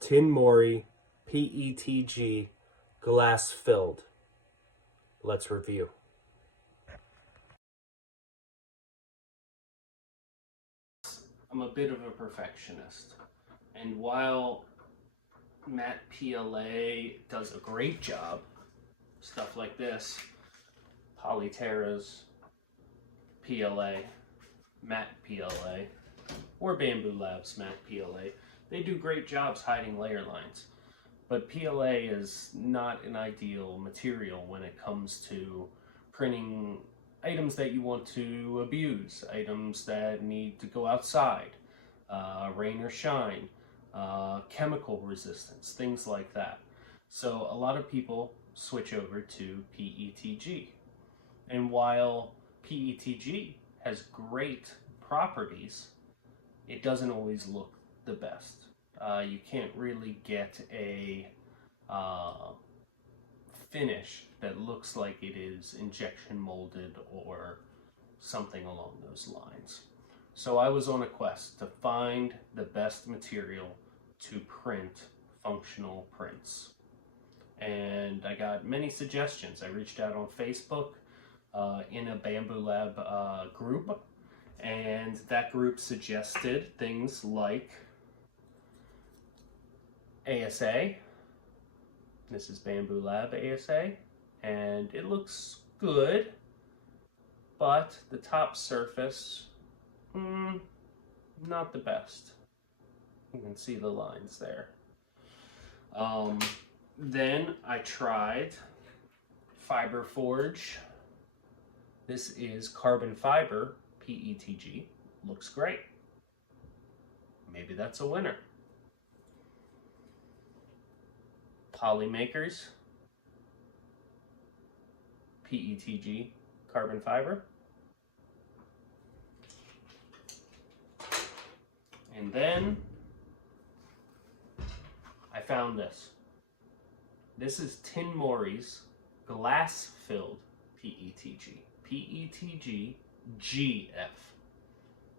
Tinmorry PETG glass filled. Let's review. I'm a bit of a perfectionist, and while matte PLA does a great job, stuff like this, Polyterra's PLA, matte PLA, or Bamboo Labs matte PLA, they do great jobs hiding layer lines. But PLA is not an ideal material when it comes to printing items that you want to abuse, items that need to go outside, rain or shine, chemical resistance, things like that. So a lot of people switch over to PETG. And while PETG has great properties, it doesn't always look the best. You can't really get a finish that looks like it is injection molded or something along those lines. So I was on a quest to find the best material to print functional prints. And I got many suggestions. I reached out on Facebook in a Bamboo Lab group, and that group suggested things like ASA. This is Bamboo Lab ASA, and it looks good, but the top surface, not the best. You can see the lines there. Then I tried Fiber Forge. This is carbon fiber PETG. Looks great. Maybe that's a winner. Polymakers PETG carbon fiber. And then I found this. This is Tinmorry's glass-filled PETG. PETG-GF.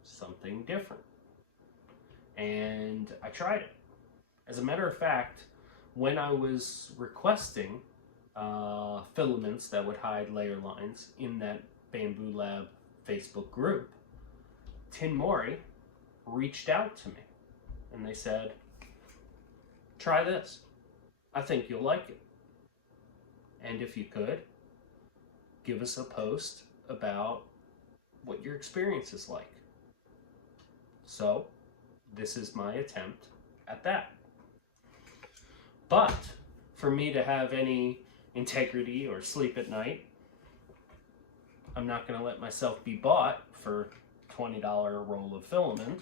Something different. And I tried it. As a matter of fact, when I was requesting filaments that would hide layer lines in that Bamboo Lab Facebook group, Tinmorry reached out to me and they said, try this. I think you'll like it. And if you could, give us a post about what your experience is like. So this is my attempt at that. But for me to have any integrity or sleep at night, I'm not going to let myself be bought for $20 roll of filament.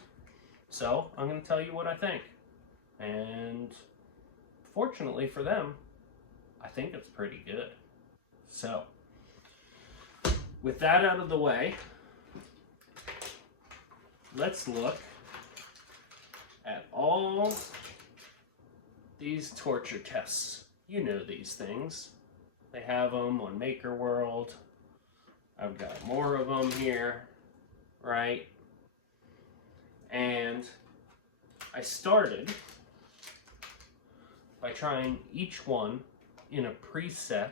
So I'm going to tell you what I think. And fortunately for them, I think it's pretty good. So with that out of the way, let's look at all these torture tests. You know these things. They have them on Maker World. I've got more of them here, right? And I started by trying each one in a preset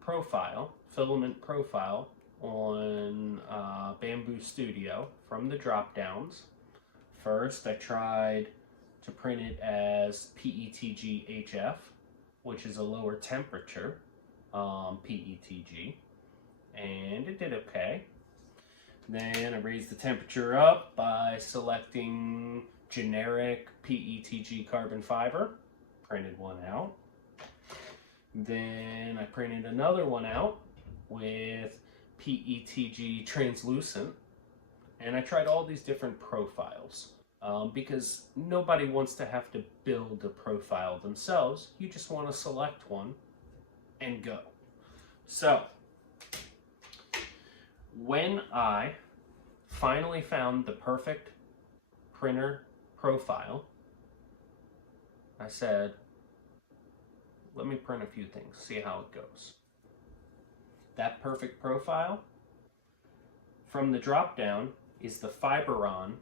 profile, filament profile on Bamboo Studio from the drop downs. First, I tried to print it as PETG-HF, which is a lower temperature PETG, and it did okay. Then I raised the temperature up by selecting generic PETG carbon fiber, printed one out. Then I printed another one out with PETG translucent, and I tried all these different profiles. Because nobody wants to have to build a profile themselves. You just want to select one and go. So, when I finally found the perfect printer profile, I said, let me print a few things, see how it goes. That perfect profile from the drop down is the Fiberon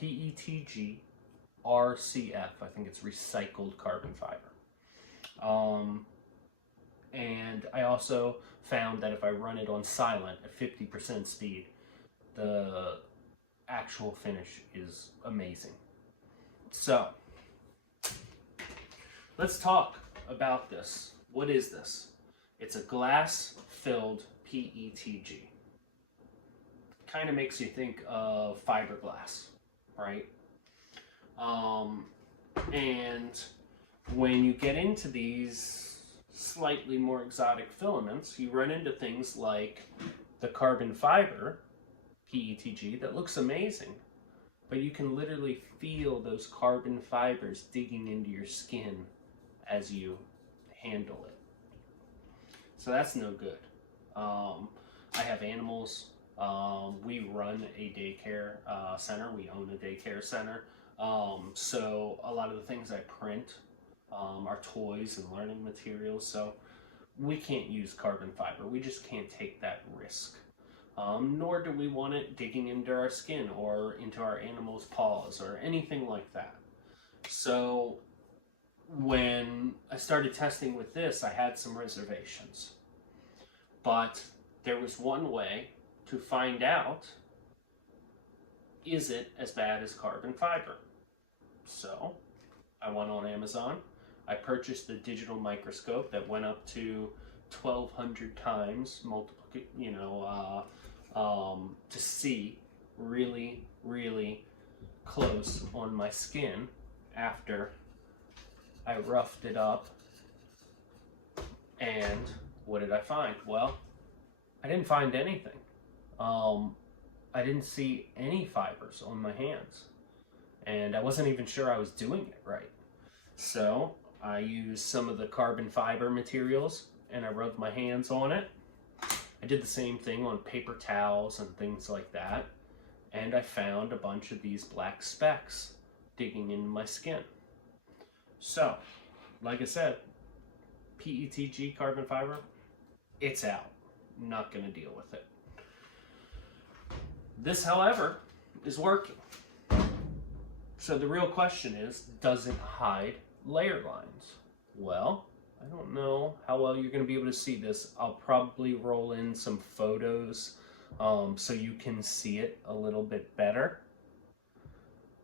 PETG PETG-RCF. I think it's recycled carbon fiber. And I also found that if I run it on silent at 50% speed, the actual finish is amazing. So, let's talk about this. What is this? It's a glass-filled PETG. Kind of makes you think of fiberglass, right? And when you get into these slightly more exotic filaments, you run into things like the carbon fiber PETG that looks amazing, but you can literally feel those carbon fibers digging into your skin as you handle it. So that's no good. I have animals. We run a daycare center. We own a daycare center. So a lot of the things I print are toys and learning materials. So we can't use carbon fiber. We just can't take that risk. Nor do we want it digging into our skin or into our animals' paws or anything like that. So when I started testing with this, I had some reservations. But there was one way to find out, is it as bad as carbon fiber? So I went on Amazon. I purchased the digital microscope that went up to 1,200 times to see really, really close on my skin after I roughed it up. And what did I find? Well, I didn't find anything. I didn't see any fibers on my hands, and I wasn't even sure I was doing it right. So I used some of the carbon fiber materials and I rubbed my hands on it. I did the same thing on paper towels and things like that, and I found a bunch of these black specks digging in my skin. So, like I said, PETG carbon fiber, it's out. I'm not going to deal with it. This, however, is working. So the real question is, does it hide layer lines? Well, I don't know how well you're going to be able to see this. I'll probably roll in some photos so you can see it a little bit better.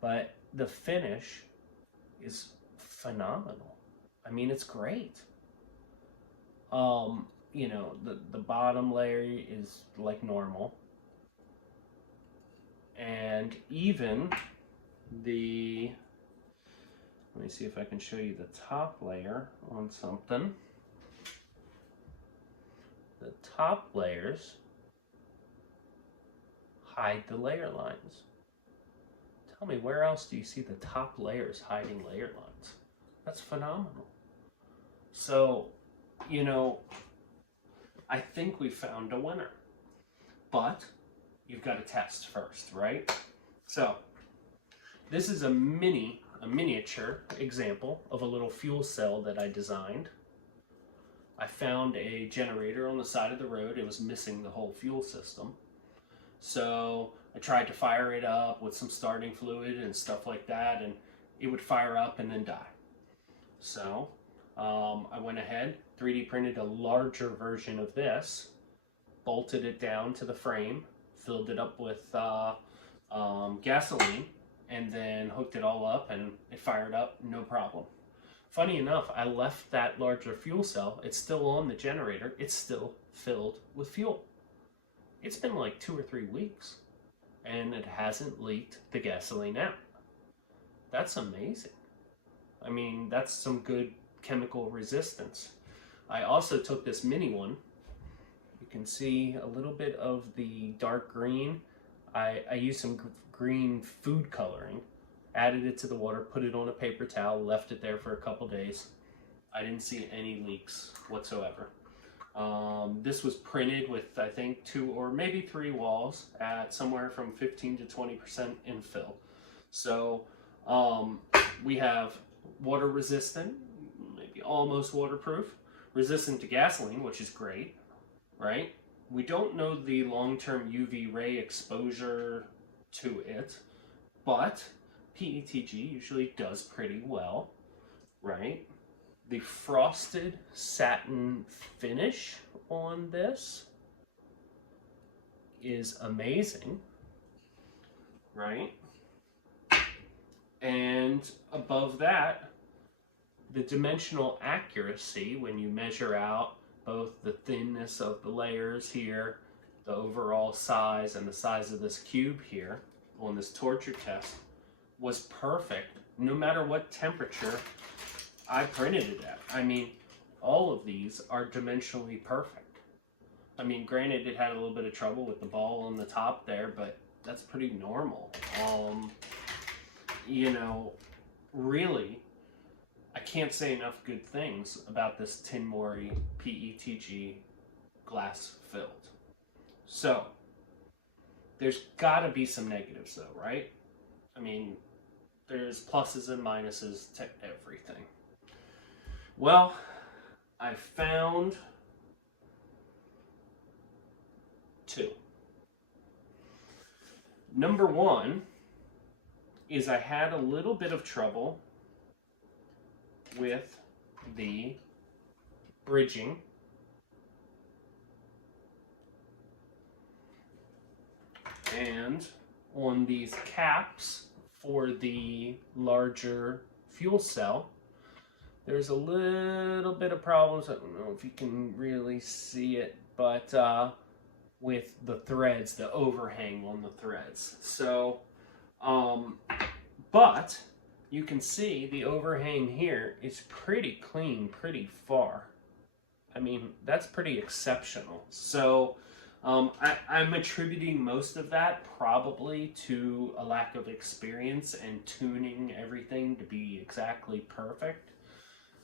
But the finish is phenomenal. I mean, it's great. The bottom layer is like normal. And even let me see if I can show you the top layer on something. The top layers hide the layer lines. Tell me, where else do you see the top layers hiding layer lines? That's phenomenal. So, I think we found a winner. But you've got to test first, right? So, this is a miniature example of a little fuel cell that I designed. I found a generator on the side of the road. It was missing the whole fuel system. So I tried to fire it up with some starting fluid and stuff like that, and it would fire up and then die. So I went ahead, 3D printed a larger version of this, bolted it down to the frame, filled it up with gasoline, and then hooked it all up, and it fired up, no problem. Funny enough, I left that larger fuel cell. It's still on the generator. It's still filled with fuel. It's been like 2 or 3 weeks, and it hasn't leaked the gasoline out. That's amazing. I mean, that's some good chemical resistance. I also took this mini one. You can see a little bit of the dark green. I used some green food coloring, added it to the water, put it on a paper towel, left it there for a couple days. I didn't see any leaks whatsoever. This was printed with, I think, 2 or maybe 3 walls at somewhere from 15 to 20% infill. So we have water resistant, maybe almost waterproof, resistant to gasoline, which is great, right? We don't know the long-term UV ray exposure to it, but PETG usually does pretty well, right? The frosted satin finish on this is amazing, right? And above that, the dimensional accuracy when you measure out both the thinness of the layers here, the overall size, and the size of this cube here on this torture test was perfect no matter what temperature I printed it at. I mean, all of these are dimensionally perfect. I mean, granted, it had a little bit of trouble with the ball on the top there, but that's pretty normal. You know, really, I can't say enough good things about this Tinmorry PETG glass filled. So, there's gotta be some negatives though, right? I mean, there's pluses and minuses to everything. Well, I found two. Number one is I had a little bit of trouble with the bridging and on these caps for the larger fuel cell, there's a little bit of problems. I don't know if you can really see it, but with the threads, the overhang on the threads. So, but you can see the overhang here is pretty clean, pretty far. I mean, that's pretty exceptional. So, I'm attributing most of that probably to a lack of experience and tuning everything to be exactly perfect.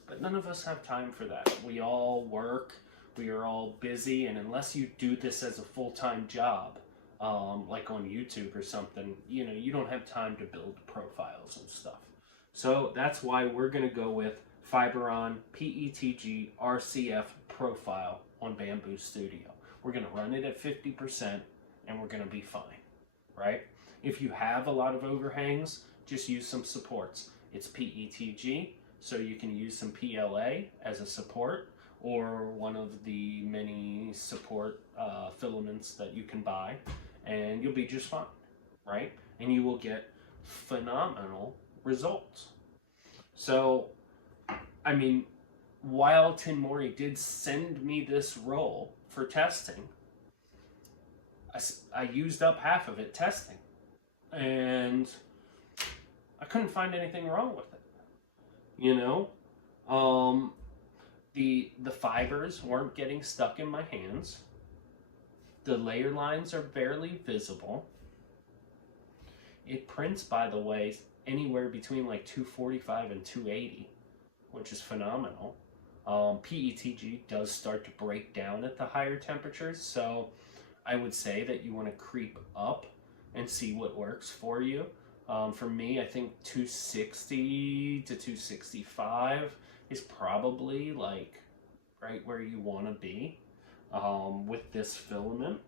But none of us have time for that. We all work, we are all busy, and unless you do this as a full-time job, like on YouTube or something, you know, you don't have time to build profiles and stuff. So that's why we're going to go with Fiberon PETG-RCF profile on Bamboo Studio. We're going to run it at 50% and we're going to be fine, right? If you have a lot of overhangs, just use some supports. It's PETG, so you can use some PLA as a support or one of the many support filaments that you can buy, and you'll be just fine, right? And you will get phenomenal results. So, I mean, while Tinmorry did send me this roll for testing, I used up half of it testing, and I couldn't find anything wrong with it. You know, the fibers weren't getting stuck in my hands. The layer lines are barely visible. It prints, by the way, anywhere between like 245 and 280, which is phenomenal. PETG does start to break down at the higher temperatures, so I would say that you want to creep up and see what works for you. For me, I think 260 to 265 is probably like right where you want to be with this filament.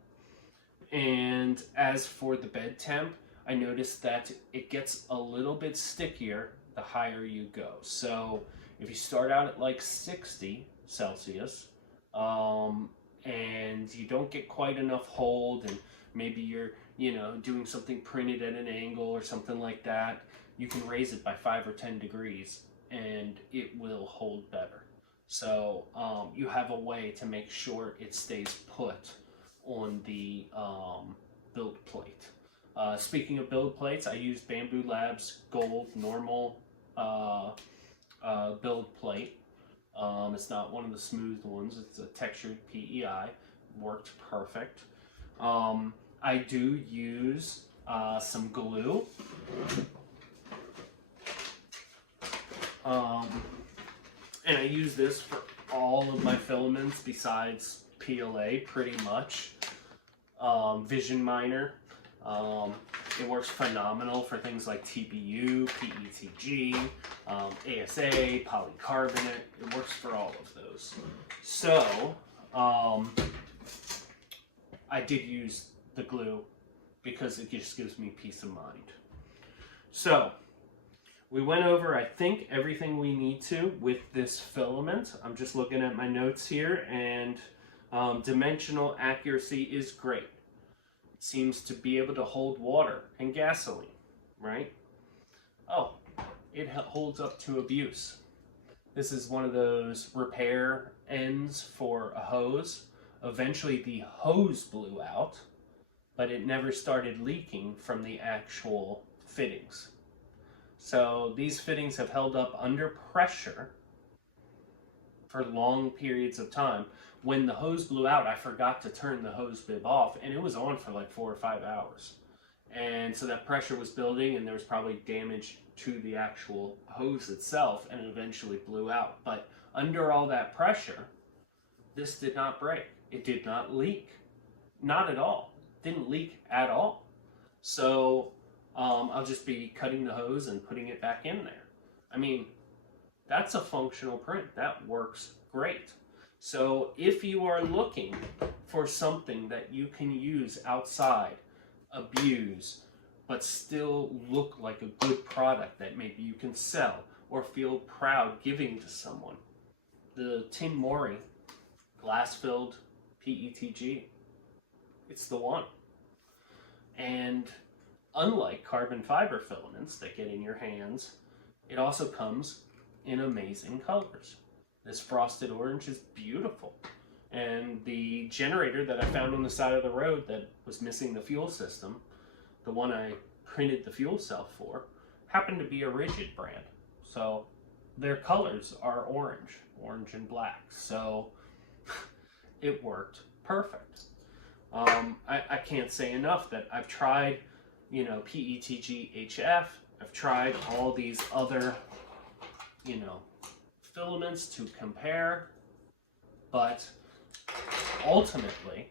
And as for the bed temp, I noticed that it gets a little bit stickier the higher you go. So if you start out at like 60 Celsius and you don't get quite enough hold, and maybe you're, you know, doing something printed at an angle or something like that, you can raise it by 5 or 10 degrees and it will hold better. So you have a way to make sure it stays put on the build plate. Speaking of build plates, I used Bamboo Labs Gold normal build plate. It's not one of the smooth ones, it's a textured PEI. Worked perfect. I do use some glue. And I use this for all of my filaments besides PLA pretty much. Vision Miner. It works phenomenal for things like TPU, PETG, ASA, polycarbonate. It works for all of those. So, I did use the glue because it just gives me peace of mind. So, we went over, I think, everything we need to with this filament. I'm just looking at my notes here, and dimensional accuracy is great. It seems to be able to hold water and gasoline, right? Oh, it holds up to abuse. This is one of those repair ends for a hose. Eventually the hose blew out, but it never started leaking from the actual fittings. So these fittings have held up under pressure for long periods of time. When the hose blew out, I forgot to turn the hose bib off, and it was on for like 4 or 5 hours. And so that pressure was building, and there was probably damage to the actual hose itself, and it eventually blew out. But under all that pressure, this did not break. It did not leak. Not at all. It didn't leak at all. So I'll just be cutting the hose and putting it back in there. I mean, that's a functional print. That works great. So if you are looking for something that you can use outside, abuse, but still look like a good product that maybe you can sell or feel proud giving to someone, the Tinmorry glass-filled PETG, it's the one. And unlike carbon fiber filaments that get in your hands, it also comes in amazing colors. This frosted orange is beautiful. And the generator that I found on the side of the road that was missing the fuel system, the one I printed the fuel cell for, happened to be a Rigid brand. So their colors are orange and black. So it worked perfect. I can't say enough that I've tried, PETG-HF. I've tried all these other, filaments to compare, but ultimately,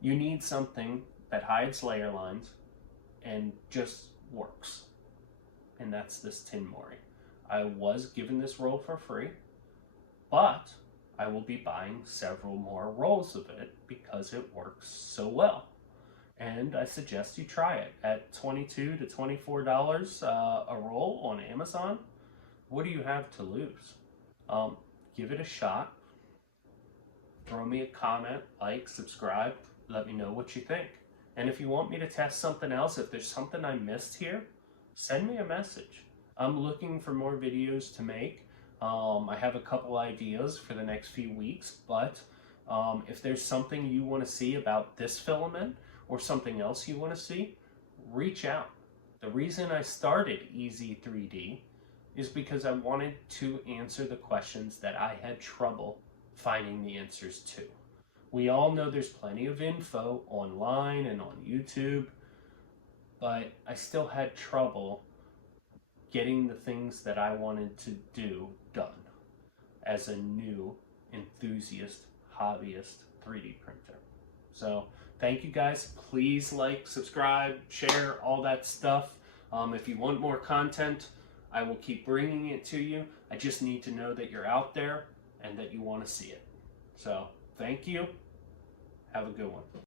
you need something that hides layer lines and just works. And that's this Tinmorry. I was given this roll for free, but I will be buying several more rolls of it because it works so well. And I suggest you try it at $22 to $24 a roll on Amazon. What do you have to lose? Give it a shot. Throw me a comment, like, subscribe, let me know what you think. And if you want me to test something else, if there's something I missed here, send me a message. I'm looking for more videos to make. I have a couple ideas for the next few weeks, but if there's something you want to see about this filament or something else you want to see, reach out. The reason I started Easy 3D is because I wanted to answer the questions that I had trouble finding the answers to. We all know there's plenty of info online and on YouTube, but I still had trouble getting the things that I wanted to do done as a new enthusiast, hobbyist 3D printer. So thank you guys. Please like, subscribe, share, all that stuff. If you want more content, I will keep bringing it to you. I just need to know that you're out there and that you want to see it. So thank you. Have a good one.